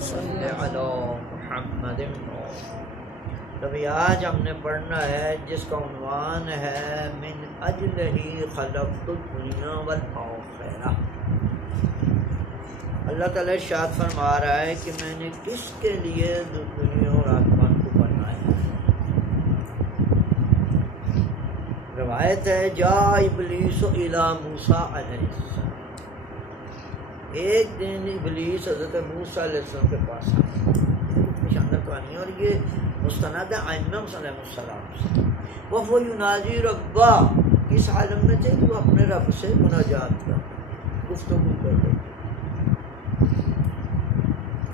صلی علی محمد. ابھی آج ہم نے پڑھنا ہے جس کا عنوان ہے من اجلہ خلقت الدنیا والآخرہ. اللہ تعالیٰ ارشاد فرما رہا ہے کہ میں نے کس کے لیے دنیا اور آسمان کو بنایا. روایت ہے جا ابلیس الی موسیٰ علیہ السلام. ایک دن ابلیس حضرت موسیٰ علیہ السلام کے پاس آیا. شاندار کہانی ہے اور یہ مستند ہے ائمہ علیہ السلام سے. وہ یناجی ربا، اس عالم میں تھے کہ وہ اپنے رب سے مناجات کر گفتگو کر رہے.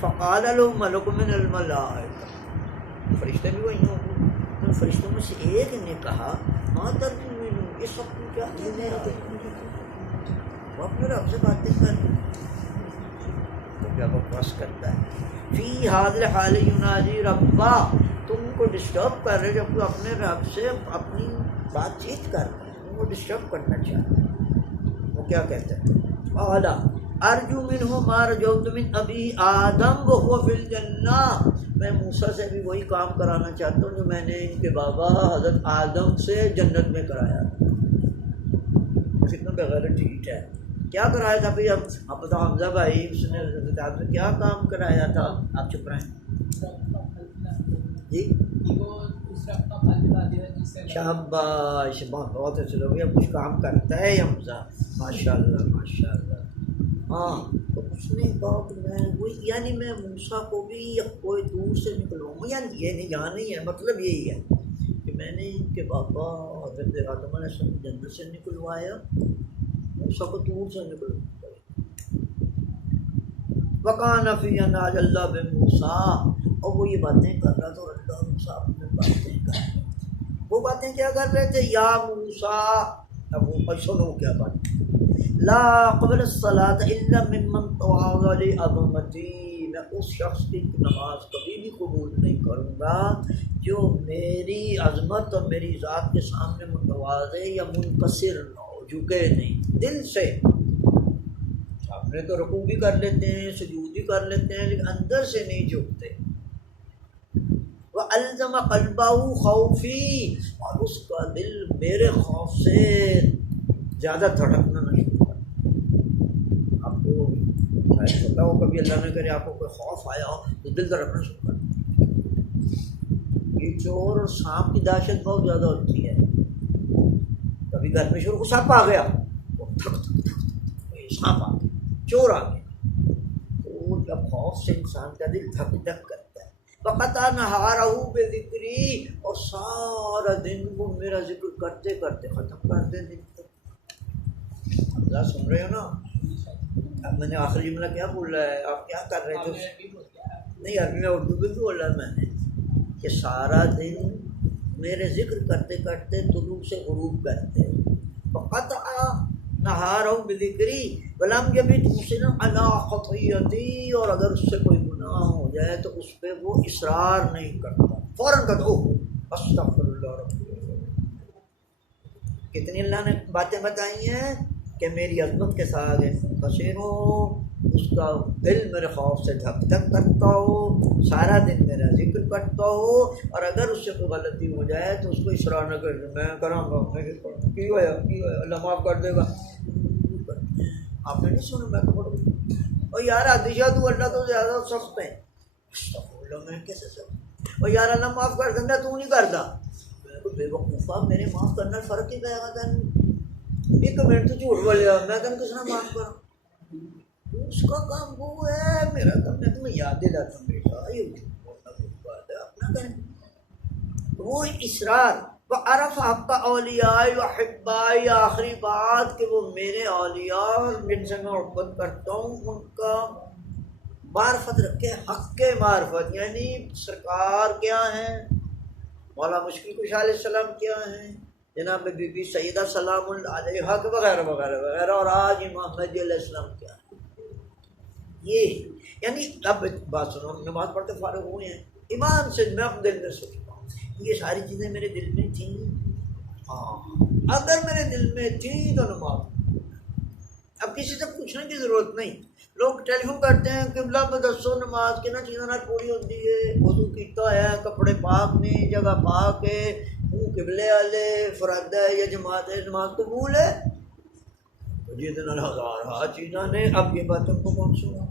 فقال له ملک من الملائکہ، فرشتے بھی وہی ہوں. ان فرشتوں میں سے ایک نے کہا ماں ترجو منو، اس وقت میں کیا کہنے آئے؟ وہ اپنے رب سے باتیں کر رہے. تو کیا بکواس کرتا ہے. فی حال حال یناجی ربا، تم کو ڈسٹرب کر رہے جب تو اپنے رب سے اپنی بات چیت کر رہے ہیں. تم کو ڈسٹرب کرنا چاہتے ہیں. وہ کیا کہتے ہیں؟ اعلیٰ ارجو منہ ما رجوت من ابی آدم وهو فی الجنہ. میں موسیٰ سے بھی وہی کام کرانا چاہتا ہوں جو میں نے ان کے بابا حضرت آدم سے جنت میں کرایا تھا. کتنا بغیر ٹھیک ہے. کیا کرایا تھا بھائی؟ اب بتاؤ حمزہ بھائی، اس نے حضرت آدم سے کیا کام کرایا تھا؟ آپ چپ رہیں جی. شاباش، بہت اچھے لوگ ہیں. کچھ کام کرتا ہے حمزہ، ماشاء اللہ ماشاء اللہ. ہاں تو اس نے کہا کہ میں وہی، یعنی میں موسیٰ کو بھی کوئی دور سے نکلواؤں. یعنی یہ نہیں، یہاں نہیں ہے، مطلب یہی ہے کہ میں نے ان کے بابا حضرت آدم علیہ السلام جنت سے نکلوایا، موسیٰ کو دور سے نکلوایا. وَقَانَ فِي أَنَاجَ اللَّهُ بِمُوسَىٰ، اور وہ یہ باتیں کر رہا تھا اور اللہ موسیٰ اپنے باتیں کر رہے تھے. وہ باتیں کیا کر رہے تھے؟ یا موسیٰ، اب وہ سنو کیا بات. لا قبل الصلاۃ الا ممن تواضع لعظمتی، میں اس شخص کی نماز کبھی بھی قبول نہیں کروں گا جو میری عظمت اور میری ذات کے سامنے متواضع یا منکسر نہ ہو، جھکے نہیں دل سے. اپنے تو رکوع بھی کر لیتے ہیں، سجود بھی کر لیتے ہیں، لیکن اندر سے نہیں جھکتے. وَأَلْزَمَ قَلْبَهُ خَوْفِي، اور اس کا دل میرے خوف سے زیادہ دھڑکنا نہ شروع کر. آپ کو شاید پتا ہو کبھی اللہ نہ کرے آپ کو کوئی خوف آیا ہو تو دل دھڑکنا شروع کر. یہ چور اور سانپ کی دہشت بہت زیادہ ہوتی ہے. کبھی گھر میں شروع کو سانپ آ گیا، وہ تھک تھک تھک تھک سانپ آ گیا، چور آ گیا، تو جب خوف سے انسان کا دل دھک دھک کرتا ہے. وَقَطَعَ نَهَارَهُ بِذِكْرِي، اور سارا دن وہ میرا ذکر کرتے کرتے ختم کر دے. دن اللہ سن رہے ہو نا؟ اب میں نے آخری جملہ کیا بولا ہے؟ آپ کیا کر رہے تھے؟ نہیں، عربی میں اردو بھی بولا میں نے کہ سارا دن میرے ذکر کرتے کرتے طلوع سے غروب کرتے. فَقَطَعَ نَهَارَهُ بِذِكْرِي وَلَمْ يَبِتْ مُصِرًّا عَلَىٰ خَطِيئَتِي، اور اگر اس سے کوئی گناہ ہو جائے تو اس پہ وہ اصرار نہیں کرتا، فوراً کہتا اوہ استغفر اللہ رب. کتنی اللہ نے باتیں بتائی ہیں کہ میری عظمت کے ساتھ منکسر ہو، اس کا دل میرے خوف سے دھک دھک کرتا ہو، سارا دن میرا ذکر کرتا ہو، اور اگر اس سے کوئی غلطی ہو جائے تو اس کو اصرار نہ کر دے میں کراں گا، کی ہوا اللہ معاف کر دے گا. آپ نے نہیں سنا؟ میں تو بڑا اور یار عدیشہ تو اللہ تو زیادہ سخت ہے. استغفر اللہ، میں کیسے سخت؟ اور یار اللہ معاف کر دیں گا، تو نہیں کرتا. بے وقوفہ، میرے معاف کرنا فرق ہی پائے گا. تین ایک منٹ تو جھوٹ بولیا، میں تم کس نے معاف کرا؟ اس کا کام وہ ہے، میرا کام میں تمہیں یاد دلاتا ہوں بیٹا یہ جھوٹ بولنا کوئی بات ہے، اپنا کریں. وہ اصرار. وعرف حق اولیاء و احباء، آخری بات کہ وہ میرے اولیاء جن سے میں محبت کرتا ہوں ان کا معرفت رکھے، حق کے معرفت، یعنی سرکار کیا ہیں، مولا مشکل کشا علیہ السلام کیا ہیں، جناب بی بی سیدہ سلام اللہ علیہا وغیرہ وغیرہ وغیرہ، اور آج امام مہدی علیہ السلام کیا ہے. یہ یعنی اب بات سنو، نماز پڑھتے فارغ ہوئے ہیں، ایمان سے میں اپنے دل میں سوچتا ہوں یہ ساری چیزیں میرے دل میں تھیں. ہاں اگر میرے دل میں تھیں تو نماز. اب کسی سے پوچھنے کی ضرورت نہیں. لوگ ٹیلی فون کرتے ہیں قبلہ میں دسو نماز کے نا چیزیں نہ پوری ہوتی ہے، وضو کیتا ہے، کپڑے پاک نے، جگہ پاک ہے، منہ قبلے والے، فرد ہے یا جماعت ہے، نماز قبول ہے، جس دن ہزار چیزاں نے، اب یہ بات تم کو کون سنا؟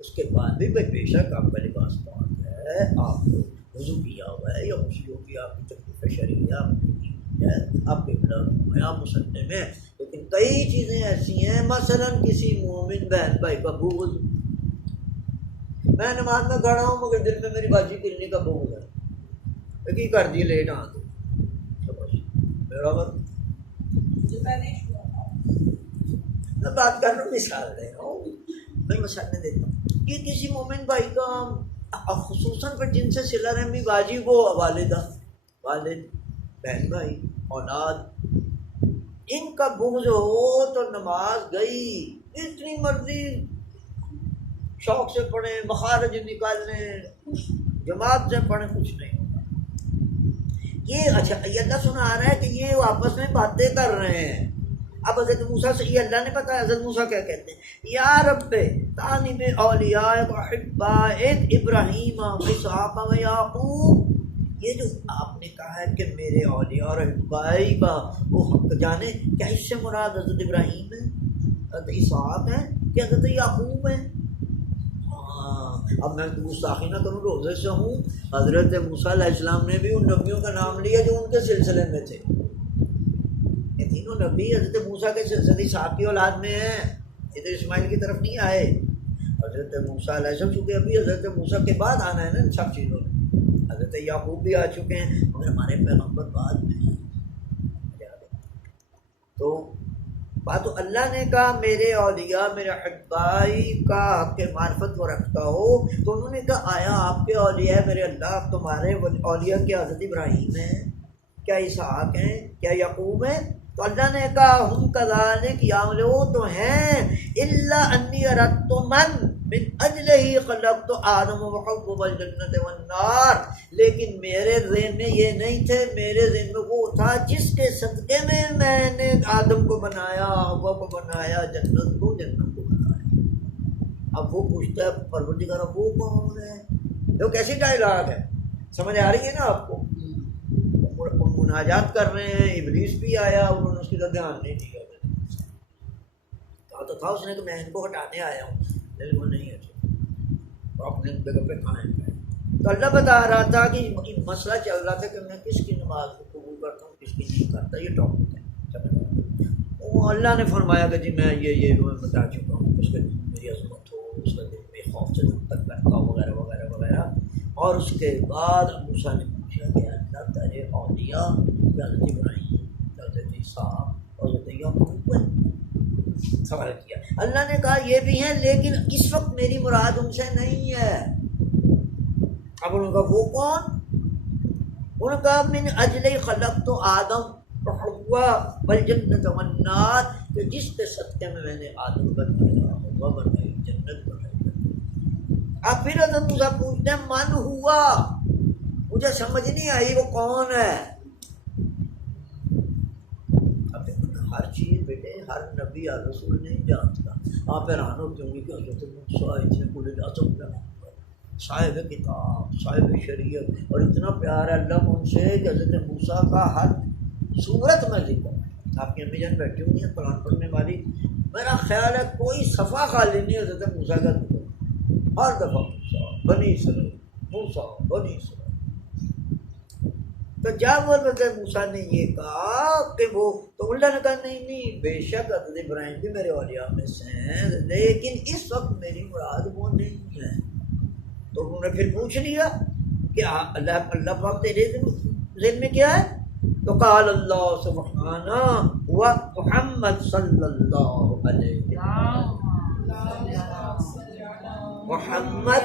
اس کے بعد بھی بھائی بے شک آپ کا لباس پاک ہے، آپ کو وضو کیا ہوا ہے یا خوشی ہوگی، آپ کی تکلیف شرعیہ آپ کے بلا آپ مسلم میں، لیکن کئی چیزیں ایسی ہیں، مثلا کسی مومن بہن بھائی کا بغض، میں نماز میں کھڑا ہوں مگر دل میں میری باجی کرنے کا بغض ہے، کی کر دی لیٹ آ تو میرا میں بات کر رہا ہوں، مثال دے رہا ہوں، میں مثال دیتا ہوں کہ کسی مومن بھائی کا خصوصاً پھر جن سے صلہ رحمی واجب ہو، والدہ، والد، بہن بھائی، اولاد، ان کا بغض ہو تو نماز گئی، اتنی مرضی شوق سے پڑھیں، مخارج نکالیں، جماعت سے پڑھیں، کچھ نہیں ہوگا یہ۔ اچھا یہ اللہ سنا رہا ہے کہ یہ آپس میں باتیں کر رہے ہیں۔ اب حضرت موسیٰ سے یہ اللہ نے بتایا، حضرت موسیٰ کیا کہتے ہیں، یا رب تانی بے اولیاء و احباء ابراہیم و اسحاق و یعقوب، یہ جو آپ نے کہا ہے کہ میرے اولیاء اور احبائی کا وہ حق جانے، کیا اس سے مراد حضرت ابراہیم ہے، حضرت اسحاق ہے کہ حضرت یعقوب ہے؟ اب میں گستاخی نہ کروں، روزے سے ہوں، حضرت موسیٰ علیہ السلام نے بھی ان نبیوں کا نام لیا جو ان کے سلسلے میں تھے، یہ تینوں نبی حضرت موسیٰ کے سلسلے صاحب کی اولاد میں ہیں، ادھر اسماعیل کی طرف نہیں آئے۔ حضرت موسیٰ علیہ السلام چونکہ ابھی حضرت موسیٰ کے بعد آنا ہے نا ان سب چیزوں میں، حضرت یعقوب بھی آ چکے ہیں مگر ہمارے پیغمبر بعد میں ہیں۔ تو بات تو اللہ نے کہا میرے اولیاء میرے احبائی کا حق معرفت کو رکھتا ہو، تو انہوں نے کہا آیا آپ کے اولیاء میرے اللہ تمہارے اولیاء کیا حضرت ابراہیم ہیں، کیا اسحاق ہیں، کیا یعقوب ہیں؟ تو اللہ نے کہا ہم کذالک یعملون، تو ہیں، الا انی اردت من اجلہ خلقت آدم و حوا والجنۃ والنار، لیکن میرے ذہن میں یہ نہیں تھے، میرے ذہن میں وہ تھا جس کے صدقے میں نے آدم کو بنایا، حوا کو بنایا، جنت کو بنایا۔ اب وہ پوچھتا ہے پروردگار وہ کون ہے؟ وہ کیسی ڈائلاگ ہے، سمجھ آ رہی ہے نا آپ کو؟ مناجات کر رہے ہیں، ابلیس بھی آیا، انہوں نے اس کی طرف دھیان نہیں دیا، کہا تو تھا اس نے کہ میں ان کو ہٹانے آیا ہوں، لیکن وہ نہیں ہے، اپنے جگہ پہ قائم ہے۔ تو اللہ بتا رہا تھا کہ مسئلہ چل رہا تھا کہ میں کس کی نماز کو قبول کرتا ہوں، کس کی نہیں کرتا، یہ ٹاپک ہے۔ وہ اللہ نے فرمایا کہ جی میں یہ بتا چکا ہوں، اس کے میری عظمت ہو، اس کا دل میں خوف سے تک کرتا ہوں، وغیرہ وغیرہ وغیرہ۔ اور اس کے بعد موسیٰ نے پوچھا کہ اللہ تیرے اولیاء حضرت ابراہیم، حضرت اسحاق، حضرت یعقوب ہیں؟ سوال کیا، اللہ نے کہا یہ بھی ہیں لیکن اس وقت میری مراد ان سے نہیں ہے۔ اب انہوں نے کہا وہ کون؟ انہوں نے کہا من اجل خلقت آدم و حوا والجنۃ والنار، کہ جس کے صدقے میں نے آدم بنایا، حوا بنائی، جنت بنائی۔ اب پھر حضرت موسیٰ پوچھتے ہیں من ہوا، مجھے سمجھ نہیں آئی وہ کون ہے۔ اب ہر چیز بیٹے ہر نبی ہر رسول نہیں جانتا، آپ حیران ہوتے ہوں گے کہ حضرت موسیٰ اتنے بڑے اعظم صاحب کتاب، صاحب شریعت، اور اتنا پیار ہے اللہ ان سے کہ حضرت موسیٰ کا ہر صورت میں ذکر ہے۔ آپ کی امی جان بیٹھی ہوئی ہیں قرآن پڑھنے والی، میرا خیال ہے کوئی صفحہ خالی نہیں حضرت موسیٰ کا ذکر، ہر دفعہ موسیٰ بنی اسرائیل، موسیٰ بنی اسرائیل۔ تو جب حضرت موسیٰ نے یہ کہا کہ وہ، تو اللہ نے کہا نہیں بے شک حضرت ابراہیم بھی میرے اولیاء میں سے ہیں، لیکن اس وقت میری مراد وہ نہیں ہے۔ تو انہوں نے پھر پوچھ لیا کہ اللہ پاک تیرے ذہن میں کیا ہے؟ تو قال اللہ سبحانہ و محمد صلی اللہ علیہ محمد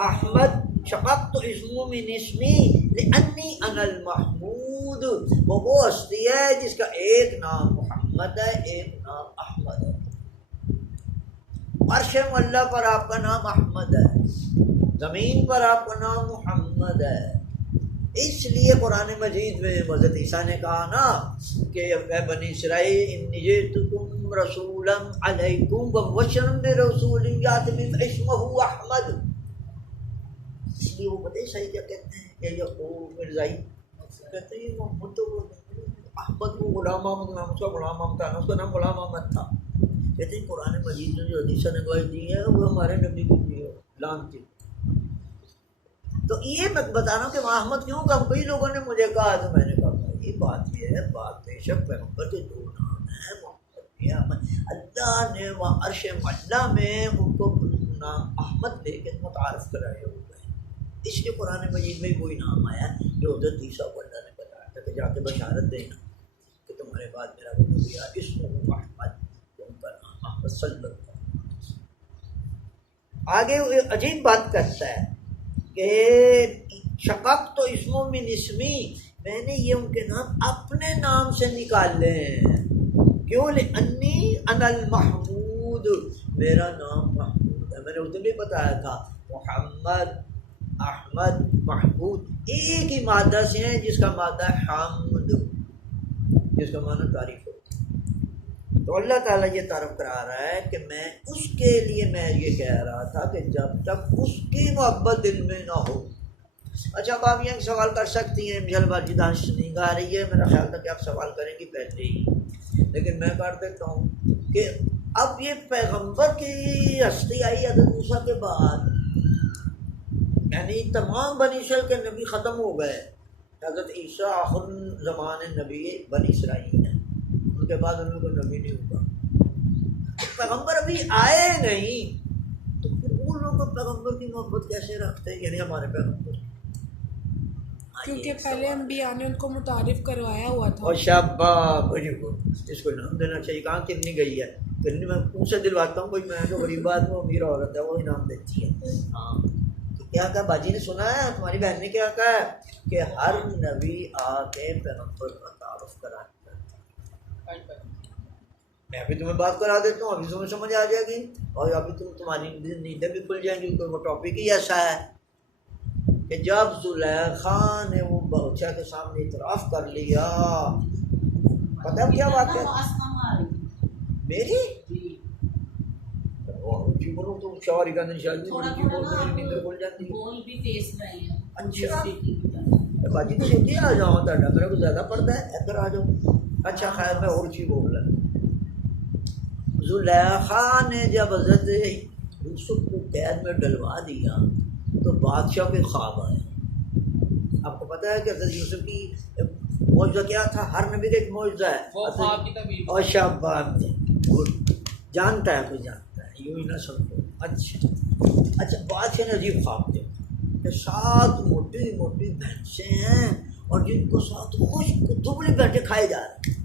احمد شققت اسمو من اسمی لانی انا المحمود، وہ ہستی ہے جس کا ایک نام محمد ہے، ایک نام احمد ہے۔ عرش معلیٰ پر آپ کا نام احمد ہے، زمین پر آپ کا نام محمد ہے، اس لیے قرآن مجید میں حضرت عیسیٰ نے کہا نا کہ اے بنی اسرائیل انی جئتکم رسولا علیکم ومبشرا برسول یأتی من اسمہ احمد. اس لیے وہ پتہ ہے صحیح کیا کہتے ہیں کہ یعقوب مرزائی کہتے ہیں محمد تو احمد کو غلام احمد نام، اس کا غلام احمد تھا نا، اس کا نام غلام احمد تھا. کہتے ہیں قرآن مجید نے جو حدیث نے گواہی دی ہے وہ ہمارے نبی کی دی ہے لان تھی. تو یہ میں بتا رہا ہوں کہ احمد کیوں کہا، کئی لوگوں نے مجھے کہا تو میں نے کہا یہ بات یہ ہے، بات بے شک پیغمبر کے دو نام ہیں محمد بھی احمد. اللہ نے وہاں عرش معلیٰ میں ان کو نام احمد لے کے متعارف کرائے ہوئے ہیں. اس لیے قرآن مجید میں وہی نام آیا جو حضرت عیسیٰ کو اللہ نے بتایا تھا کہ جا کے بشارت دینا کہ تمہارے بعد میرا وہ نبی آیا اسمہ احمد، ان کا نام احمد صلی اللہ علیہ وسلم. آگے وہ عجیب بات کرتا ہے کہ شقق تو اسموں من اسمی، میں نے یہ ان کے نام اپنے نام سے نکالے ہیں. کیوں؟ لأنی انا المحمود، میرا نام محمود ہے. میں نے اس دن بھی بتایا تھا محمد، احمد، محمود ایک ہی مادہ سے ہیں جس کا مادہ حمد، جس کا معنی تعریف ہوتا ہے. تو اللہ تعالیٰ یہ تعارف کرا رہا ہے کہ میں اس کے لیے میں یہ کہہ رہا تھا کہ جب تک اس کی محبت دل میں نہ ہو. اچھا اب آپ یہ سوال کر سکتی ہیں، جلد بازی دانش نہیں آ رہی ہے، میرا خیال تھا کہ آپ سوال کریں گی پہلے ہی، لیکن میں کر دیتا ہوں کہ اب یہ پیغمبر کی ہستی آئی حضرت موسیٰ کے بعد، یعنی تمام بنی اسرائیل کے نبی ختم ہو گئے. حضرت عیسیٰ آخر زمان نبی بنی اسرائیل ہیں، ان کے بعد انہیں کوئی نبی نہیں ہوگا. پیغمبر ابھی آئے نہیں تو پھر وہ لوگ پیغمبر کی محبت کیسے رکھتے ہیں، یعنی ہمارے پیغمبر، کیونکہ پہلے انبیاء نے ان کو متعارف کروایا ہوا تھا. اور شاباش، اس کو نام دینا چاہیے. کہاں کرنی گئی ہے، کرنی میں ان سے دلواتا ہوں، کوئی میں جو غریب آدمی امیر عورت ہے وہ انعام دیتی ہے. ہاں کیا کہا باجی نے سنا ہے، تمہاری بہن نے کیا کہا ہے کہ ہر نبی آ کے پیغمبر کا تعارف کراتا ہے. میں ابھی تمہیں بات کرا دیتا ہوں، ابھی تمہیں سمجھ آ جائے گی، اور ابھی تمہاری نیندیں بھی کھل جائیں گی. وہ ٹاپک ہی ایسا ہے کہ جب زلیخا نے وہ بادشاہ کے سامنے اعتراف کر لیا، پتہ ہے کیا بات ہے میری اونچی بولوں تو شوہر کا نہیں شاید اونچی بولوں میری نیندر کھل جاتی ہے. اچھا باجی تو چھوٹی آ جاؤ، تھا میرا کو زیادہ پڑتا ہے، ادھر آ جاؤ. اچھا خیر میں اونچی بول رہا ہوں. زلیخا نے جب حضرت یوسف کو قید میں ڈلوا دیا تو بادشاہ کے خواب آئے. آپ کو پتہ ہے کہ حضرت یوسف کی معجزہ کیا تھا، ہر نبی کا ایک معجزہ ہے. اور شاباش جانتا ہے، کوئی جانتا ہے، یوں ہی نہ سمجھو. اچھا بادشاہ نے عجیب خواب دیا کہ 7 موٹی موٹی بھینسیں ہیں اور جن کو 7 خشک دبلے بیٹھے کھائے جا رہے ہیں،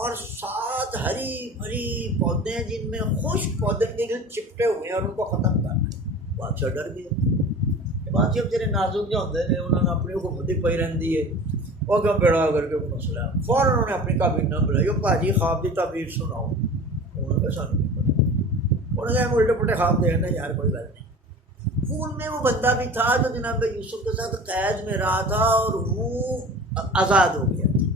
اور 7 ہری بھری پودے ہیں جن میں خشک پودے کے چپٹے ہوئے ہیں اور ان کو ختم کرنا ہے. بادشاہ ڈر گیا. بادشاہ بچارے نازک جو ہوتے ہیں انہوں نے اپنی حکومتی پی رہی ہے، اور کیا بیڑا کر کے مسئلہ ہے. فوراً انہوں نے اپنی کابینہ بلائی، باجی خواب کی تعبیر سناؤ. انہوں نے کہا سانو نہیں پتہ. انہوں نے کہا الٹے پلٹے خواب دیکھنا یار، کوئی بات نہیں. ان میں وہ بندہ بھی تھا جو جناب یوسف کے ساتھ قید میں رہا تھا اور وہ آزاد ہو گیا تھا.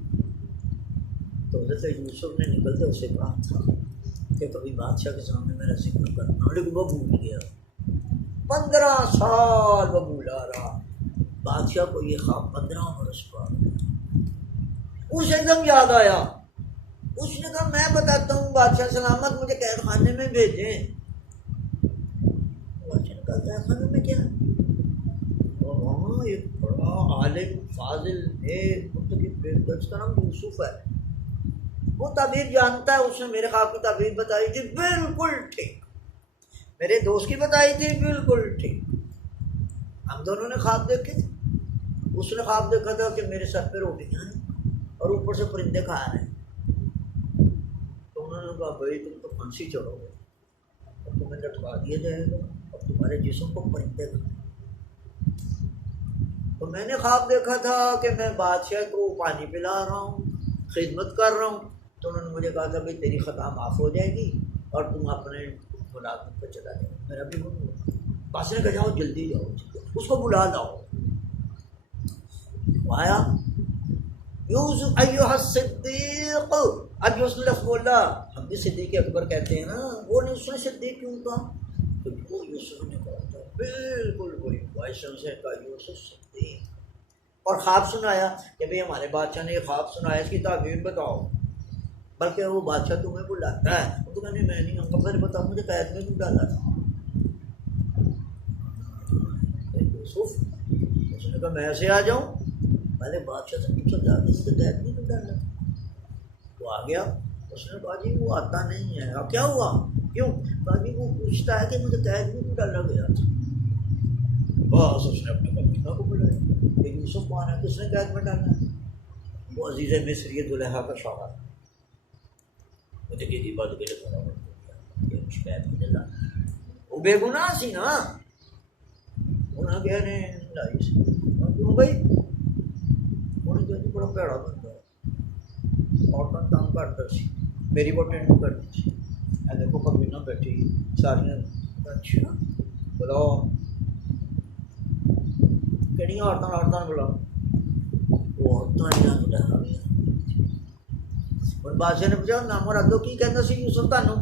تو حضرت یوسف نے نکلتے اسے کہا تھا کہ کبھی بادشاہ کے سامنے میرا ذکر کرنا، لیکن وہ بھول گیا. 15 سال وہ بھولا رہا. بادشاہ کو یہ خواب 15 برس بعد اسے ایک دم یاد آیا. اس نے کہا میں بتاتا ہوں بادشاہ سلامت، مجھے قید خانے میں بھیجیں. بادشاہ نے کہا قید خانے میں کیا؟ وہاں ایک بڑا عالم فاضل نیک متقی، اس کا نام یوسف ہے، وہ تعبیر جانتا ہے. اس نے میرے خواب کی تعبیر بتائی تھی بالکل ٹھیک، میرے دوست کی بتائی تھی بالکل ٹھیک. ہم دونوں نے خواب دیکھے تھے. اس نے خواب دیکھا تھا کہ میرے سر پہ روٹیاں ہیں اور اوپر سے پرندے کھا رہے ہیں. تو انہوں نے کہا بھائی تم تو پھانسی چڑھو گے، اب تمہیں لٹکا دیا جائے گا اور تمہارے جسم کو پرندے کھائیں. تو میں نے خواب دیکھا تھا کہ میں بادشاہ کو پانی پلا رہا ہوں، خدمت کر رہا ہوں. تو انہوں نے مجھے کہا تھا کہ تیری خطا معاف ہو جائے گی اور تم اپنے ملازمت پہ چلا جاؤ. میرا بھی من ہوا. بادشاہ نے کہا جاؤ جلدی جاؤ، اس کو بلا لاؤ. آیا یوسف ایھا الصدیق، اب جو اس نے لفظ بولا ہم بھی صدیق اکبر کہتے ہیں نا، وہ نہیں اس نے صدیق کیوں کہا؟ تو وہ یوسف نے کہا تھا بالکل وہی وائسن سے کہا یوسف صدیق، اور خواب سنایا کہ بھئی ہمارے بادشاہ نے یہ خواب سنایا، اس کی تعبیر بتاؤ، بلکہ وہ بادشاہ تمہیں بلاتا ہے، وہ تو میں نہیں ہوں پتہ نہیں، بتاؤ مجھے قید میں کیوں ڈالا تھا؟ یوسف اس نے کہا میں ایسے آ جاؤں؟ پہلے بادشاہ سے پوچھا جا کے اس کے قید میں کیوں ڈالا؟ وہ آ گیا، اس نے کہا جی وہ آتا نہیں ہے، اب کیا ہوا کیوں؟ کہا جی وہ پوچھتا ہے کہ مجھے قید میں کیوں ڈالا گیا تھا۔ بس اس نے اپنے کبینہ کو بلایا کہ یوسف کو آنا ہے، کس نے قید میں ڈالنا ہے؟ وہ عزیز مصر یہ زلیخا کا شوہر، مجھے کی بات کے لیے تھوڑا بہت شکایت میں ڈالا، وہ بے گناہ سی نا، انہوں نے کہنے لائی سی کیوں بھائی؟ انہوں نے بڑا پیڑا بنتا ہے، عورتیں تنگ کرتا سی، میری وہ ٹینڈ کرتی سی، میں دیکھو کبینہ بیٹھی ساریاں، اچھا بلاؤ کہڑی عورتیں بلاؤ، وہ عورتیں یہاں تو لیا اور بادشاہ نے پوچھا نام مرادو کی کہنا سی یوسف تانوں؟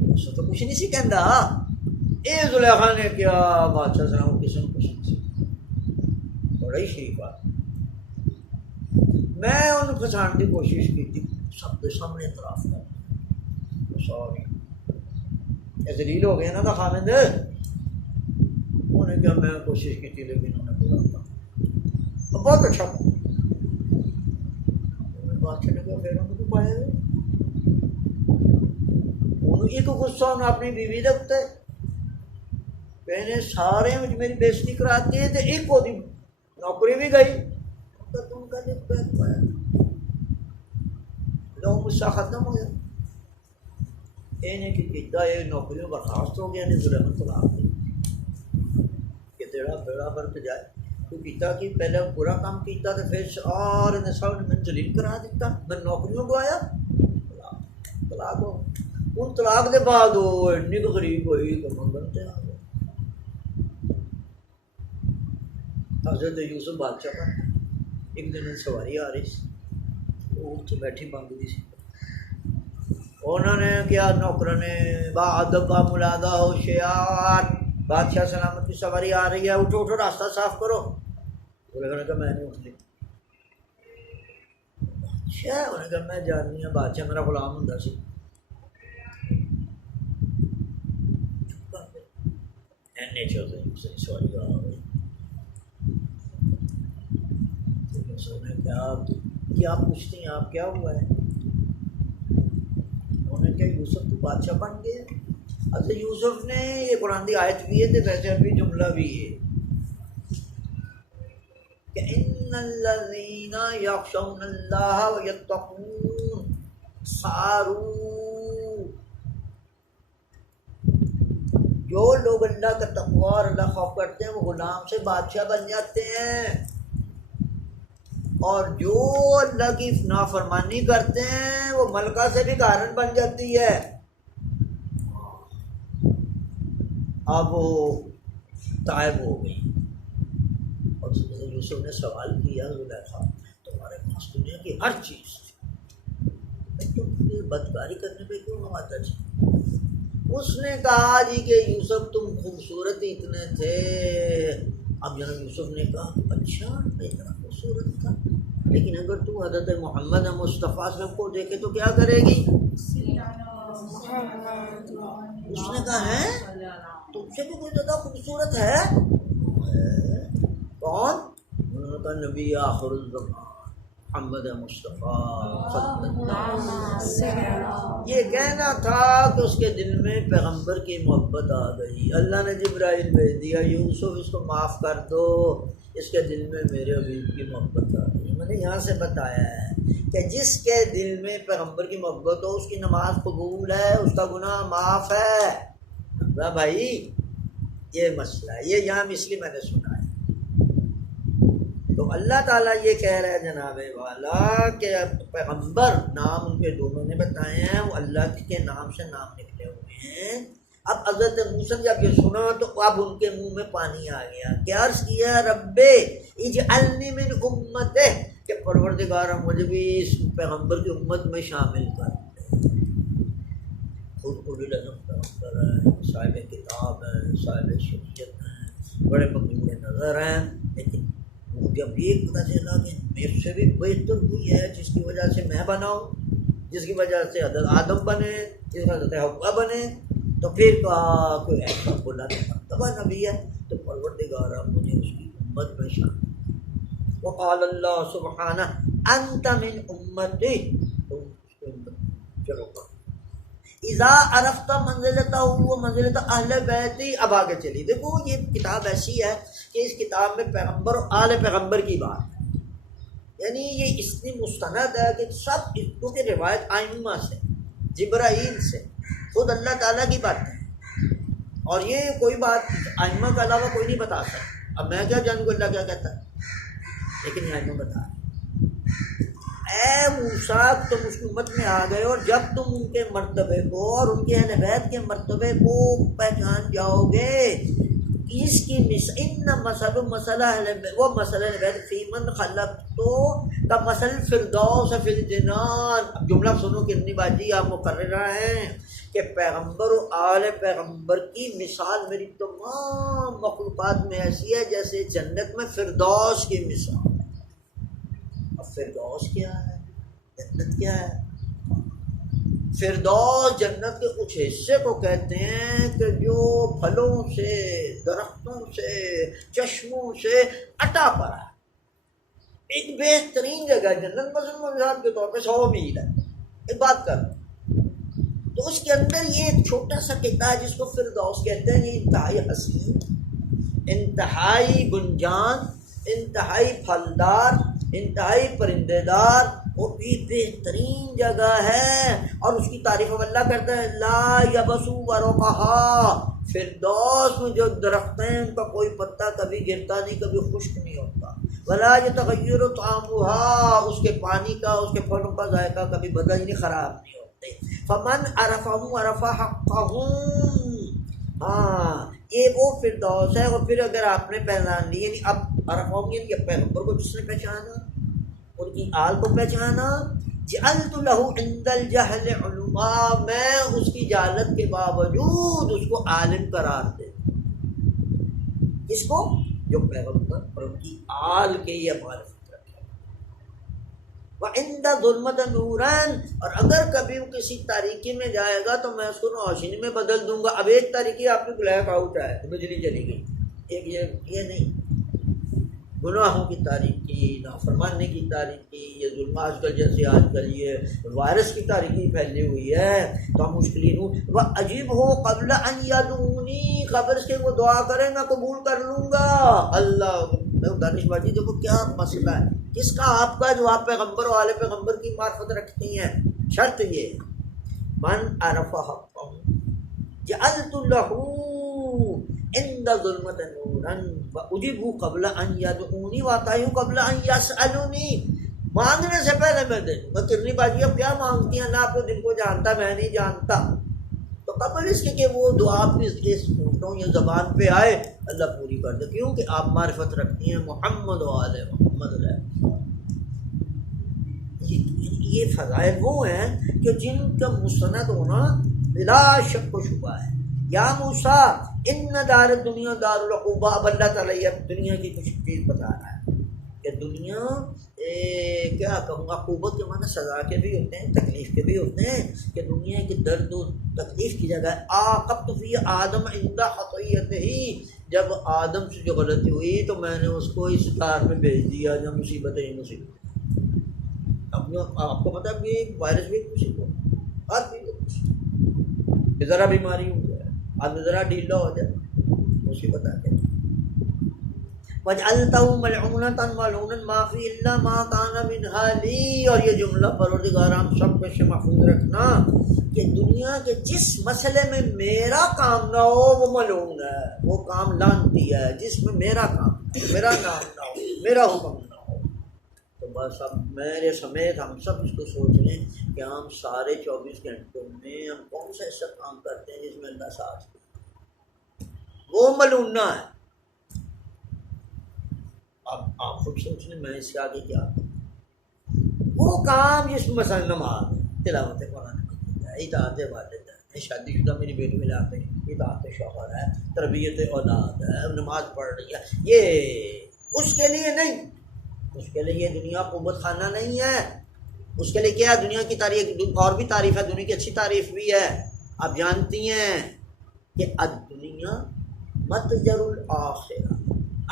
یوسف تو کچھ نہیں سی کہندا، اے زلیخا نے کیا بادشاہ سلام کسی نے کچھ نہیں سی، بڑا ہی شریف بات، میں انہوں پھنسان کی کوشش کی تھی، سب کے سامنے اعتراف کر سوری ذلیل ہو گئے نا دا خامد، انہوں نے کہا میں کوشش کی تھی لیکن انہوں نے برا تھا، بہت اچھا تھا، بادشاہ نے کہا پھر انہوں کو پایا گیا، انہوں ایک غصہ انہوں اپنی بیوی دکھتے کہنے سارے مجھ میری بےزتی کرا دیے تھے، ایک کو دی نوکری بھی گئی، تم کا لکھ بیت پایا لو غصہ ختم ہو گیا، یہ کیتا یہ نوکریوں برخاست ہو گیا، نہیں ظلم طلاق دی کہ تیرا بیڑا برک جائے، تو کیتا کہ پہلے برا کام کیتا تو پھر سارے نے سب نے ذلیل کرا دیتا، میں نوکریوں کو آیا طلاق ہو، ان طلاق کے بعد وہ اتنی غریب ہوئی کہ منگل تے آ گئے۔ حضرت یوسف بادشاہ کا ایک دن سواری آ رہی سی، وہ اتنے بیٹھی مانگتی سی، انہوں نے کیا نوکر نے ادب کا ملادہ ہوشیار، بادشاہ سلامت کی سواری آ رہی ہے، اٹھو اٹھو راستہ صاف کرو، انہوں نے کہا میں نہیں اٹھ لی، اچھا انہوں نے کہا میں جاننی ہوں بادشاہ میرا غلام ہوں سی، اینے چوتھے دوسری سواری آ گئی، انہوں نے کہا کیا پوچھتی ہیں آپ کیا ہوا ہے؟ انہوں نے کہا یوسف تو بادشاہ بن گئے، حضرت یوسف نے یہ قرآن کی آیت بھی ہے تو ویسے ابھی جملہ بھی ہے کہ ان الذین یخشون اللہ ویتقون صاروا، جو لوگ اللہ کا تقوی اور اللہ خوف کرتے ہیں وہ غلام سے بادشاہ بن جاتے ہیں، اور جو اللہ کی نافرمانی کرتے ہیں وہ ملکہ سے بھی کارن بن جاتی ہے۔ اب وہ طائب ہو گئی اور یوسف نے سوال کیا زلیخا تمہارے پاس دنیا کی ہر چیز تھی، تم بدکاری کرنے پہ کیوں نماتا جی؟ اس نے کہا جی کہ یوسف تم خوبصورت ہی اتنے تھے، اب جناب یوسف نے کہا اچھا میں اتنا خوبصورت تھا، لیکن اگر تو حضرت محمد مصطفیٰ صاحب کو دیکھے تو کیا کرے گی؟ اس نے کہا ہے تم سے بھی کوئی زیادہ خوبصورت ہے؟ کون؟ انہوں نے کہا نبی آخر الزمان محمد مصطفیٰ صلی اللہ علیہ وسلم۔ یہ کہنا تھا کہ اس کے دل میں پیغمبر کی محبت آ گئی، اللہ نے جبرائیل بھیج دیا یوسف اس کو معاف کر دو، اس کے دل میں میرے حبیب کی محبت آ گئی۔ میں نے یہاں سے بتایا ہے کہ جس کے دل میں پیغمبر کی محبت ہو اس کی نماز قبول ہے، اس کا گناہ معاف ہے۔ بھائی یہ مسئلہ ہے، یہ یہاں اس لیے میں نے سنا ہے۔ تو اللہ تعالیٰ یہ کہہ رہا ہے جناب والا کہ پیغمبر نام ان کے دونوں نے بتائے ہیں، وہ اللہ کے نام سے نام نکلے ہوئے ہیں، اب حضرت موسیٰ نے جب یہ سنا تو اب ان کے منہ میں پانی آ گیا. کیا عرض کیا؟ رب اجعلنی من امتہ، کہ پروردگارا مجھے بھی اس پیغمبر کی امت میں شامل کر دے. خود اولو العزم پیغمبر ہیں، صاحب کتاب ہیں، صاحب شریعت ہیں، بڑے مقبول نظر ہیں، لیکن جب یہ پتہ چلا کہ میرے سے بھی بہتر کوئی ہے جس کی وجہ سے میں بناؤں، جس کی وجہ سے حضرت آدم بنے، جس کی وجہ سے حوا بنے، تو پھر کہا کوئی ایسا بولا تو مرتبہ نبی ہے تو پروردگارا مجھے اس کی امت میں شامل. وقال اللہ سبحانہ انت من امتی، تم اس کی امت میں. چلو اذا عرفت منزلتہ و منزلت اہل بیتی. اب آگے چلی، دیکھو یہ کتاب ایسی ہے کہ اس کتاب میں پیغمبر اور آل پیغمبر کی بات ہے، یعنی یہ اتنی مستند ہے کہ سب کیونکہ روایت ائمہ سے، جبرائیل سے، خود اللہ تعالیٰ کی بات ہے، اور یہ کوئی بات ائمہ کے علاوہ کوئی نہیں بتا سکتا. اب میں کیا جانوں اللہ کیا کہتا ہے، لیکن یہ ائمہ بتا رہے. اے موسیٰ تم اس کی امت میں آ گئے، اور جب تم ان کے مرتبے کو اور ان کے اہل بیت کے مرتبے کو پہچان جاؤ گے، اس کی ان مسئلہ وہ مسئلہ بیت فی من خلق تو کا مسئلہ فردوس فی الجنان. اب جملہ سنو کتنی باجی آپ مقررہ ہیں کہ پیغمبر و آل پیغمبر کی مثال میری تمام مخلوقات میں ایسی ہے جیسے جنت میں فردوس کی مثال. اب فردوس کیا ہے، جنت کیا ہے؟ فردوس جنت کے کچھ حصے کو کہتے ہیں کہ جو پھلوں سے، درختوں سے، چشموں سے اٹا پڑا ہے. ایک بہترین جگہ ہے جنت، مثال کے طور پہ 100 میل ہے. ایک بات کر تو اس کے اندر یہ ایک چھوٹا سا قطعہ ہے جس کو فردوس کہتے ہیں. یہ انتہائی حسین، انتہائی گنجان، انتہائی پھلدار، انتہائی پرندے دار اور بھی بہترین جگہ ہے. اور اس کی تعریف اللہ کرتا ہے لا یبسو ورقہا. فردوس میں جو درخت ہیں ان کا کوئی پتا کبھی گرتا نہیں، کبھی خشک نہیں ہوتا. ولا یتغیر طعمها، اس کے پانی کا، اس کے پھلوں کا ذائقہ کبھی بدل نہیں، خراب نہیں ہوتے. فمن عرفہ عرف حقہ. ہاں یہ وہ فردوس ہے. اور پھر اگر آپ نے پہچان لی، یعنی اب عرفہ کے پیغمبر کو جس نے پہچانا، ان کی آل کو پہچانا، جعلت له عند الجہل علما، میں اس کی جہالت کے باوجود اس کو عالم قرار دے. کس کو؟ جو پیغمبر اور ان کی آل کے یہ معرفت رکھے. وعند ظلمت نوران، اور اگر کبھی وہ کسی تاریکی میں جائے گا تو میں اس کو روشنی میں بدل دوں گا. اب ایک تاریکی آپ کی بلیک آؤٹ ہے، بجلی چلی گئی، ایک یہ نہیں، گناہوں کی تاریکی، نافرمانی کی تاریکی، یہ ظلم آج کل جیسے آج کل یہ وائرس کی تاریکی پھیلی ہوئی ہے تو ہم مشکلین ہوں. وہ عجیب ہو قبل ان یدعونی، قبل سے وہ دعا کریں میں قبول کر لوں گا. اللہ دانش باجی دیکھو کیا مسئلہ ہے، کس کا؟ آپ کا، جو آپ پیغمبر و آل پیغمبر کی معرفت رکھتی ہیں. شرط یہ من عرف حقہ جعلت له عند ظلمت نورا واجیبوا قبل ان یدعونی واتیوا قبل ان یسألونی. مانگنے سے پہلے میں دے دوں گا. کرنی باجی اب کیا مانگتی ہیں؟ اللہ آپ کو دل کو جانتا، میں نہیں جانتا. تو قبل اس کے کہ وہ دعا اس اونٹوں یا زبان پہ آئے اللہ پوری کر دے، کیونکہ آپ معرفت رکھتی ہیں محمد و آل محمد علیہ. یہ فضائل وہ ہیں کہ جن کا مستند ہونا بلا شک و شبہ ہے. یا موسیٰ ان دار دنیا دار العقوبہ. اب اللہ تعالیٰ یہ دنیا کی کچھ چیز بتا رہا ہے کہ دنیا کیا کہوں گا، عقوبت کے معنی سزا کے بھی ہوتے ہیں، تکلیف کے بھی ہوتے ہیں، کہ دنیا کے درد و تکلیف کی جگہ عاقبت فی آدم عند خطیئتہ. جب آدم سے جو غلطی ہوئی تو میں نے اس کو اس کار میں بھیج دیا جو مصیبت ہے. مصیبت اب آپ کو پتہ ہے یہ وائرس بھی مصیبت، ہر چیز ذرا بیماری ہو جائے، اب ذرا ڈھیلا ہو جائے مصیبت آ جائے. وَجْعَلْتَهُ مَلْعُونًا مَلْعُونًا مَا فِي إِلَّا مَا كَانَ مِنْهَا لِي. اور یہ جملہ پروردگار ہم سب کو سے محفوظ رکھنا کہ دنیا کے جس مسئلے میں میرا کام نہ ہو وہ ملعون ہے، وہ کام لعنتی ہے. جس میں میرا کام، میرا نام نہ ہو، میرا حکم نہ ہو تو بس اب میرے سمیت ہم سب اس کو سوچ لیں کہ ہم سارے 24 گھنٹوں میں ہم کون سا ایسا کام کرتے ہیں جس میں اللہ ساتھ دے، وہ ملونہ ہے۔ اب آپ خود سوچ لیں میں اس کے آگے کیا کروں؟ وہ کام جس میں مثلا نماز ہے، تلاوت قرآن ہے، اطاعت والد ہے، شادی شدہ میری بیٹی میں لاتے ہیں، اطاعت شوہر ہے، تربیت اولاد ہے، نماز پڑھ رہی ہے، یہ اس کے لیے نہیں، اس کے لیے یہ دنیا قوت خانہ نہیں ہے۔ اس کے لیے کیا دنیا کی تعریف اور بھی تعریف ہے، دنیا کی اچھی تعریف بھی ہے۔ آپ جانتی ہیں کہ الدنیا متجر الآخرہ،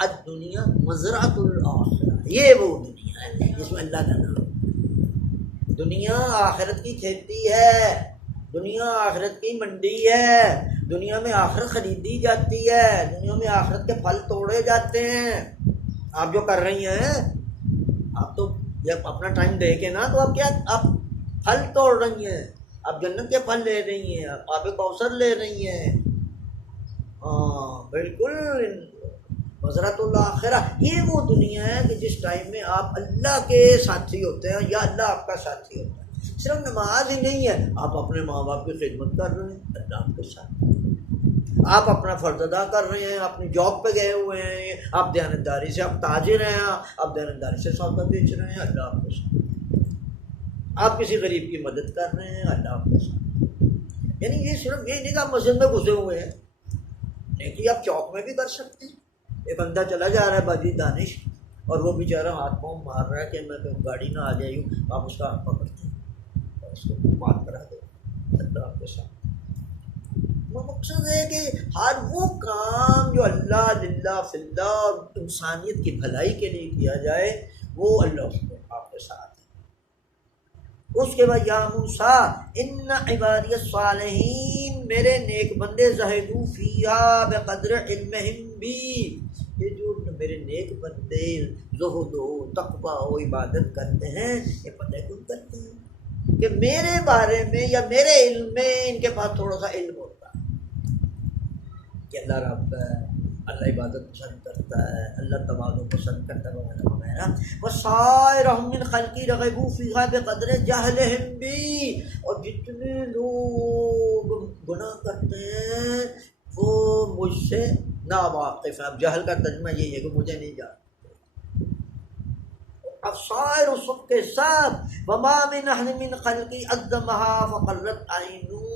الدنیا مزرعۃ الآخرہ، یہ وہ دنیا ہے جس میں اللہ کا نام ہے۔ دنیا آخرت کی کھیتی ہے، دنیا آخرت کی منڈی ہے، دنیا میں آخرت خریدی جاتی ہے، دنیا میں آخرت کے پھل توڑے جاتے ہیں۔ آپ جو کر رہی ہیں، آپ تو جب اپنا ٹائم دے کے نا تو آپ کیا آپ پھل توڑ رہی ہیں، آپ جنت کے پھل لے رہی ہیں، آپ آب کوثر لے رہی ہیں۔ ہاں بالکل، مزرعۃ الآخرہ یہ وہ دنیا ہے کہ جس ٹائم میں آپ اللہ کے ساتھی ہوتے ہیں یا اللہ آپ کا ساتھی ہوتا ہے۔ صرف نماز ہی نہیں ہے، آپ اپنے ماں باپ کی خدمت کر رہے ہیں، اللہ آپ کے ساتھ، آپ اپنا فرض ادا کر رہے ہیں، اپنی جاب پہ گئے ہوئے ہیں، آپ دیانتداری سے آپ تاجر ہیں، آپ دیانتداری سے سودا بیچ رہے ہیں، اللہ آپ کے ساتھ، آپ کسی غریب کی مدد کر رہے ہیں، اللہ آپ کے ساتھ۔ یعنی یہ صرف یہ نہیں کہ آپ مسجد میں گھسے ہوئے ہیں، نیکی آپ چوک میں بھی کر سکتے ہیں۔ ایک بندہ چلا جا رہا ہے باجی دانش، اور وہ بیچارہ ہاتھ پاؤں مار رہا ہے کہ میں کوئی گاڑی نہ آ جائی ہوں، آپ اس کا ہاتھ پکڑتے ہیں اور اس کو معاف کرا دو، اللہ آپ کے ساتھ۔ وہ مقصد ہے کہ ہر وہ کام جو اللہ للہ فی اللہ اور انسانیت کی بھلائی کے لیے کیا جائے وہ اللہ اس کو آپ کے ساتھ ہے۔ اس کے بعد یا موسیٰ ان عبادی الصالحین، میرے نیک بندے زہدوا فیہا بقدر علمہم بی، یہ جو میرے نیک بندے زہد و تقویٰ و عبادت کرتے ہیں، یہ پتہ کیوں کرتے ہیں کہ میرے بارے میں یا میرے علم میں ان کے پاس تھوڑا سا علم ہوتا ہے کہ اللہ رب ہے، اللہ عبادت پسند کرتا ہے، اللہ تواضع پسند کرتا ہے وغیرہ وغیرہ۔ وَسَائِرُهُم مِّنْ خَلْقِي رَغِبُوا فِيهَا بِقَدْرِ جَهْلِهِمْ بِي، اور جتنے لوگ گناہ کرتے ہیں وہ مجھ سے ناواقف ہیں۔ اب جہل کا ترجمہ یہی ہے کہ مجھے نہیں جانتے۔ اب سائر سب کے ساتھ وما من احد من خلقی اقدمها فقرت عینو،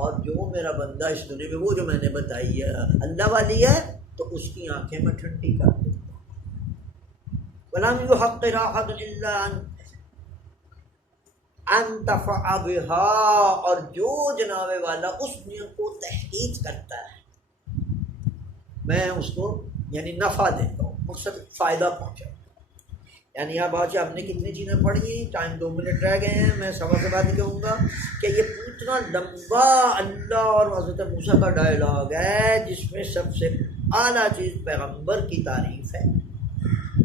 اور جو میرا بندہ اس دنیا میں وہ جو میں نے بتائی ہے اللہ والی ہے تو اس کی آنکھیں میں ٹھنڈی کر دیتا ہوں۔ ولم يحقر احد الا ان تفع بها، اور جو جناب والا اس نعمت کو تحقیق کرتا ہے میں اس کو یعنی نفع دیتا ہوں، مقصد فائدہ پہنچاتا ہوں۔ یعنی آپ آج آپ نے کتنی چیزیں پڑھی ہیں، ٹائم 2 منٹ رہ گئے ہیں، میں سوا سے بعد کہوں گا کہ یہ اتنا لمبا اللہ اور حضرت موسیٰ کا ڈائلاگ ہے جس میں سب سے اعلیٰ چیز پیغمبر کی تعریف ہے،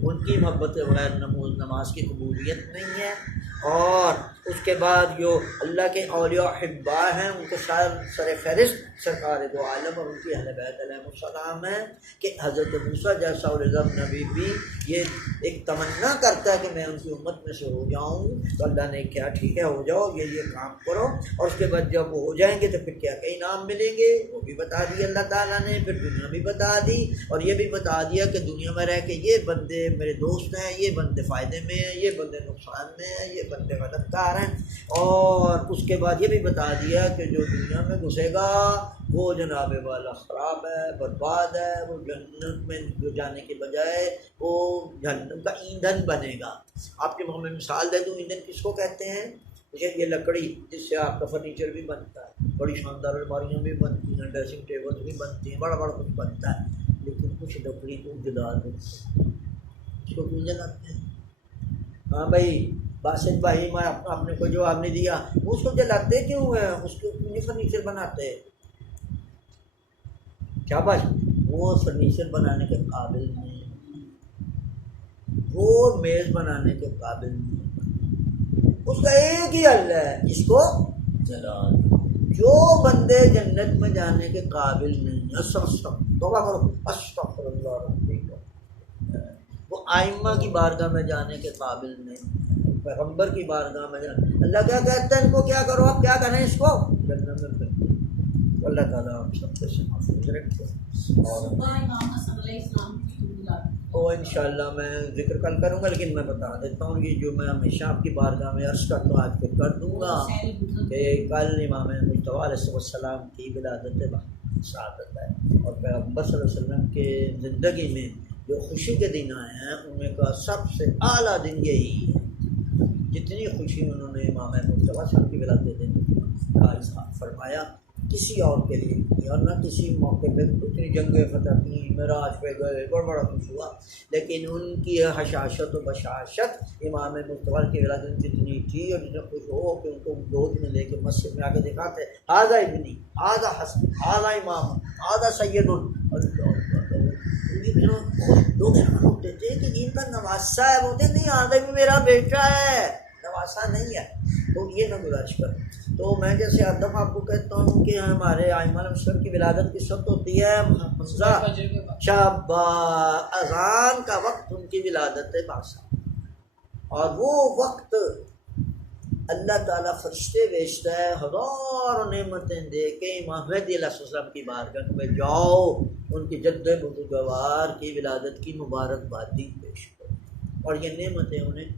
ان کی محبت کے بغیر نماز کی قبولیت نہیں ہے، اور اس کے بعد جو اللہ کے اولیاء و احباء ہیں ان کے سر فہرست سرکار دو عالم اور ان کی اہل بیت علیہ السلام ہیں کہ حضرت موسیٰ جیسا اور رضا نبی بھی یہ ایک تمنا کرتا ہے کہ میں ان کی امت میں سے ہو جاؤں، تو اللہ نے کیا ٹھیک ہے ہو جاؤ، یہ کام کرو، اور اس کے بعد جب وہ ہو جائیں گے تو پھر کیا کیا انعام ملیں گے وہ بھی بتا دیا اللہ تعالیٰ نے، پھر دنیا بھی بتا دی، اور یہ بھی بتا دیا کہ دنیا میں رہ کے یہ بندے میرے دوست ہیں، یہ بندے فائدے میں ہیں، یہ بندے نقصان میں ہیں، یہ بندے غلط کار ہیں، اور اس کے بعد یہ بھی بتا دیا کہ جو دنیا میں گھسے گا وہ جناب والا خراب ہے، برباد ہے، وہ جنت میں جو جانے کے بجائے وہ جہنم کا ایندھن بنے گا۔ آپ کے میں مثال دے دوں، ایندھن کس کو کہتے ہیں؟ یہ لکڑی جس سے آپ کا فرنیچر بھی بنتا ہے، بڑی شاندار الماریاں بھی بنتی ہیں، ڈریسنگ ٹیبل بھی بنتی ہیں، بڑا بڑا کچھ بنتا ہے، لیکن کچھ لکڑی کو جلا دو، اس کو کیوں جلاتے ہیں؟ ہاں بھائی باسط بھائی، میں اپنے کو جواب نہیں دیا، اس کو جلاتے کیوں ہیں؟ اس کو کیوں فرنیچر بناتے ہیں؟ کیا بات، وہ فرنیچر بنانے کے قابل نہیں، وہ میز بنانے کے قابل نہیں، اس کا ایک ہی حل ہے، اس کو جلا دو۔ جو بندے جنت میں جانے کے قابل نہیں، توبہ کرو، استغفر اللہ ربی کا، وہ آئمہ کی بارگاہ میں جانے کے قابل نہیں، پیغمبر کی بارگاہ میں جانے۔ اللہ کیا کہتا ہے ان کو کیا کرو، آپ کیا کریں اس کو جنت میں پھر۔ اللہ تعالیٰ ہم سب سے محفوظ رکھے اور انشاءاللہ میں ذکر کل کروں گا، لیکن میں بتا دیتا ہوں یہ جو میں ہمیشہ آپ کی بارگاہ میں عرض کرتا ہوں آج پھر کر دوں گا کہ کل امام مجتبیٰ علیہ السلام کی ولادت سعادت ہے، اور پیغمبر صلی اللہ علیہ وسلم کے زندگی میں جو خوشی کے دن آئے ہیں ان میں کا سب سے اعلیٰ دن یہی ہے۔ جتنی خوشی انہوں نے امام مجتبیٰ صاحب کی ولادت کا اظہار فرمایا کسی اور کے لیے نہیں، اور نہ کسی موقع پہ اتنی جنگ فتح کی معراج پہ گئے بڑا خوش ہوا، لیکن ان کی حشاشت و بشاشت امام مجتبیٰ کی ولادت جتنی تھی، اور جتنے خوش ہو کہ ان کو گود میں لے کے مسجد میں آ کے دکھاتے ہذا ابنی ہذا حسن ہذا امام ہذا سید لوگ ہوتے تھے کہ جن کا نواسا ہے بولتے نہیں آدھا بھی میرا بیٹا ہے، نواسا نہیں ہے۔ تو یہ میں گزارش کروں تو میں جیسے آدم آپ کو کہتا ہوں کہ ہمارے آئمہ علیہ السلام کی ولادت کس وقت ہوتی ہے؟ حمزہ شب اذان کا وقت ان کی ولادت ہے بادشاہ، اور وہ وقت اللہ تعالیٰ فرشتے بھیجتا ہے ہزاروں نعمتیں دے کے امام مہدی علیہ السلام کی بارگاہ میں جاؤ ان کی جد بزرگوار کی ولادت کی مبارکبادی پیش کرو اور یہ نعمتیں انہیں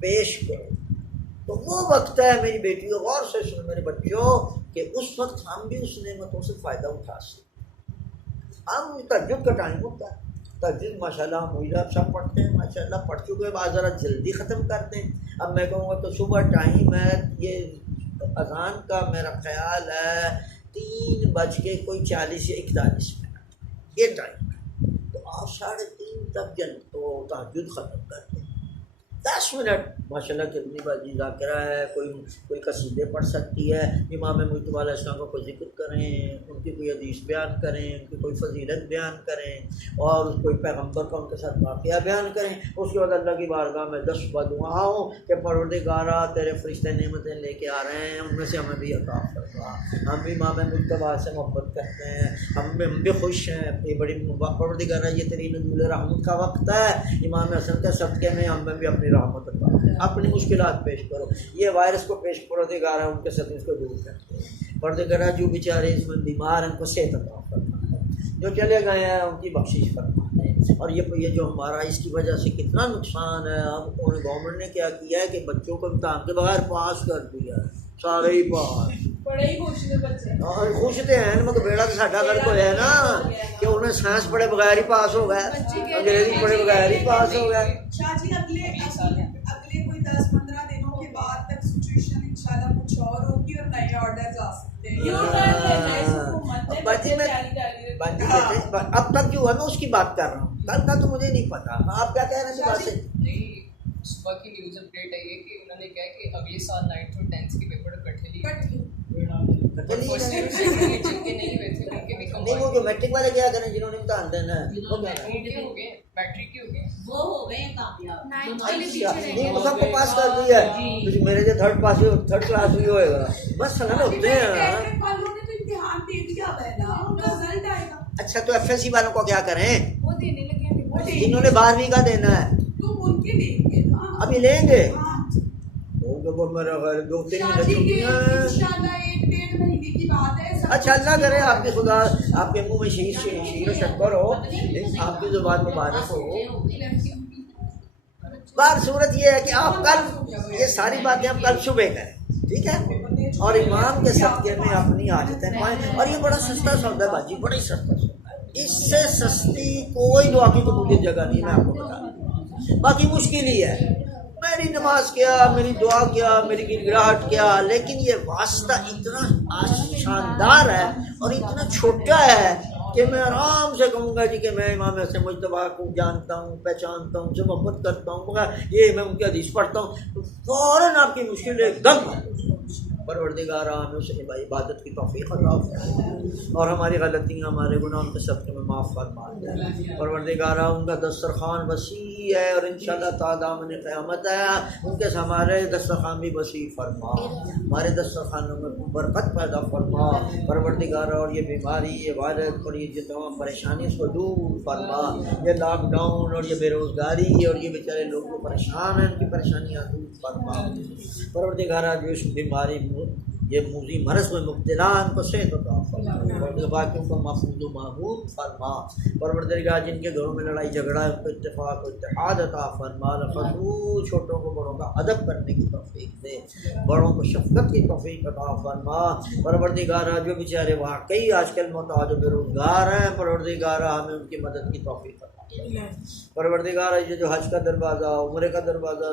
پیش کرو۔ تو وہ وقت ہے میری بیٹیوں، غور سے سنو میرے بچوں، کہ اس وقت ہم بھی اس نعمتوں سے فائدہ اٹھا سکیں۔ ہم تہجد کا ٹائم ہوتا ہے، تہجد ماشاءاللہ ہم مجھے سب پڑھتے ہیں، ماشاءاللہ پڑھ چکے بعض ذرا جلدی ختم کرتے ہیں۔ اب میں کہوں گا تو صبح ٹائم ہے، یہ اذان کا میرا خیال ہے 3:40 یا 41 یہ ٹائم ہے، تو آپ 3:30 تک تو تہجد ختم کرتے ہیں۔ 10 منٹ ماشاءاللہ کتنی بازی ذاکرہ ہے، کوئی قصیدے پڑھ سکتی ہے، امام مجتبیٰ علیہ السلام کا کوئی ذکر کریں، ان کی کوئی حدیث بیان کریں، ان کی کوئی فضیلت بیان کریں، اور کوئی پیغمبر کا ان کے ساتھ واقعہ بیان کریں۔ اس کے بعد اللہ کی بارگاہ میں 10 بدعاؤں کہ پروردگارا تیرے فرشتے نعمتیں لے کے آ رہے ہیں، ان میں سے ہمیں بھی عطا فرما، ہم بھی امام مجتبیٰ سے محبت کرتے ہیں، ہم بھی خوش ہیں، یہ بڑی پروردگارا یہ تیری نزول رحمت کا وقت ہے، امام حسن کے صدقے میں ہمیں بھی اپنی رحمت عطا، اپنی مشکلات پیش کرو، یہ وائرس کو پیش پروردگارا ان کے ساتھ اس کو دور کرتے ہیں، پروردگارا جو بیچارے اس میں بیمار ہیں ان کو صحت عطا فرما، جو چلے گئے ہیں ان کی بخشش فرما ہے۔ اور یہ جو ہمارا اس کی وجہ سے کتنا نقصان ہے، گورنمنٹ نے کیا کیا ہے کہ بچوں کو امتحان کے بغیر پاس کر دیا ہے، سارے ہی پاس، بڑے ہی خوش تھے بچے، اور خوش تھے ہیں مگر بیڑا تو ساڈا گھر کو ہے نا کہ انہیں سائنس پڑھے بغیر ہی پاس ہو گئے، انگریزی پڑھے بغیر ہی پاس ہو گئے۔ شاہ جی اگلے کوئی 10-15 دنوں کے بعد تک سچویشن انشاءاللہ کچھ اور ہوگی اور نئے آرڈرز آ سکتے ہیں۔ اب تک جو ہے میں اس کی بات کر رہا ہوں، کل کا تو مجھے نہیں پتا، آپ کیا کہہ رہے ہیں؟ بات سے صبح کی نیوز اپڈیٹ ہے یہ کہ انہوں نے کہا کہ اگلے سال 9th اور 10th کے پیپر اکٹھے لیے، نہیں وہ جو میٹرک والے کیا کریں جنہوں نے امتحان دینا ہے وہ کیا کریں؟ میٹرک کے ہو گئے، وہ ہو گئے کامیاب، نہیں وہ سب کو پاس کر دیا ہے، میرے جو تھرڈ کلاس بھی ہوئے گا بس سلام ہوتے ہیں۔ امتحان دے دیا ہے نا، ان کا رزلٹ آئے گا۔ اچھا تو ایف ایس سی والوں کو کیا کریں وہ دینے لگے، جنہوں نے 12ویں کا دینا ہے تو ان کے لیں گے نا، ابھی لیں گے ہاں میرا خیال 2-3 مہینے شادی چھٹی کے ہیں۔ انشاءاللہ 1-1.5 مہینے کی بات ہے۔ اچھا اللہ کرے آپ کے خدا آپ کے منہ میں شیر و شکر ہو، آپ کی زبان مبارک ہو۔ بات صورت یہ ہے کہ آپ کل یہ ساری باتیں آپ کل صبح کریں، ٹھیک ہے، اور امام کے صدقے میں اپنی عادتیں پائیں۔ اور یہ بڑا سستا سودا ہے باجی، بڑا ہی سستا سودا ہے، اس سے سستی کوئی دعا کی قبولیت جگہ نہیں، میں آپ کو بتا دوں۔ باقی مشکل ہی ہے، میری نماز کیا، میری دعا کیا، میری گڑگڑاہٹ کیا، لیکن یہ واسطہ اتنا شاندار ہے اور اتنا چھوٹا ہے کہ میں آرام سے کہوں گا جی کہ میں امام حسن مجتبیٰ کو جانتا ہوں، پہچانتا ہوں، ان سے محبت کرتا ہوں، مگر یہ میں ان کی حدیث پڑھتا ہوں تو فوراً آپ کی مشکل ایک دم پروردگار ہمیں اسے عبادت کی توفیق عطا فرما اور ہماری غلطیاں ہمارے گناہوں کے صدقے میں معاف فرما دے۔ پروردگار ان کا دسترخوان وسیع کی ہے اور انشاءاللہ تعالی دامن قیامت ہے ان کے ہمارے دسترخوان بھی وسیع فرما، ہمارے دسترخوانوں میں برکت پیدا فرما پروردگار، اور یہ بیماری، یہ وائرس اور یہ جو تمام پریشانی اس کو دور فرما، یہ لاک ڈاؤن اور یہ بے روزگاری اور یہ بیچارے لوگ جو پریشان ہیں ان کی پریشانیاں دور فرما پروردگار، جو اس بیماری یہ موذی مرض میں مبتلا ان کو صحت عطا فرما، باقیوں کو محفوظ و محفوظ فرما پروردگار، جن کے گھروں میں لڑائی جھگڑا ہے ان کو اتفاق و اتحاد عطا فرما، خصوص چھوٹوں کو بڑوں کا ادب کرنے کی توفیق دے، بڑوں کو شفقت کی توفیق عطا فرما پروردگار، جو بیچارے واقعی آج کل محتاج و بے روزگار ہیں پروردگار ہمیں ان کی مدد کی توفیق عطا پروردگار، یہ جو حج کا دروازہ، عمرے کا دروازہ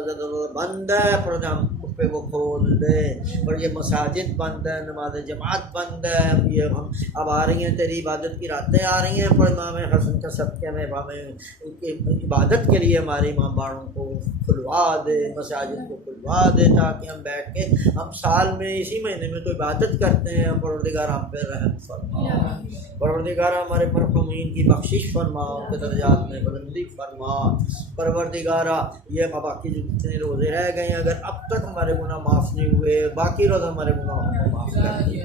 بند ہے پروگرام اس پہ وہ کھول دے، اور یہ مساجد بند ہے، نماز جماعت بند ہے، یہ ہم اب آ رہی ہیں تیری عبادت کی راتیں آ رہی ہیں، پر امام حسن کا صدقے میں ان کی عبادت کے لیے ہمارے امام باڑوں کو کھلوا دے، مساجد کو کھلوا دے، تاکہ ہم بیٹھ کے ہم سال میں اسی مہینے میں تو عبادت کرتے ہیں، پروردگار ہم پہ رحم فرما پروردگار، ہمارے مرحومین کی بخشش فرما، ان کے درجات میں بلندی فرما پروردگار، یہ باقی جو جتنے روزے رہ گئے ہیں اگر اب تک ہمارے گناہ معاف نہیں ہوئے، باقی روزہ ہمارے گناہوں کو معاف کر دیے۔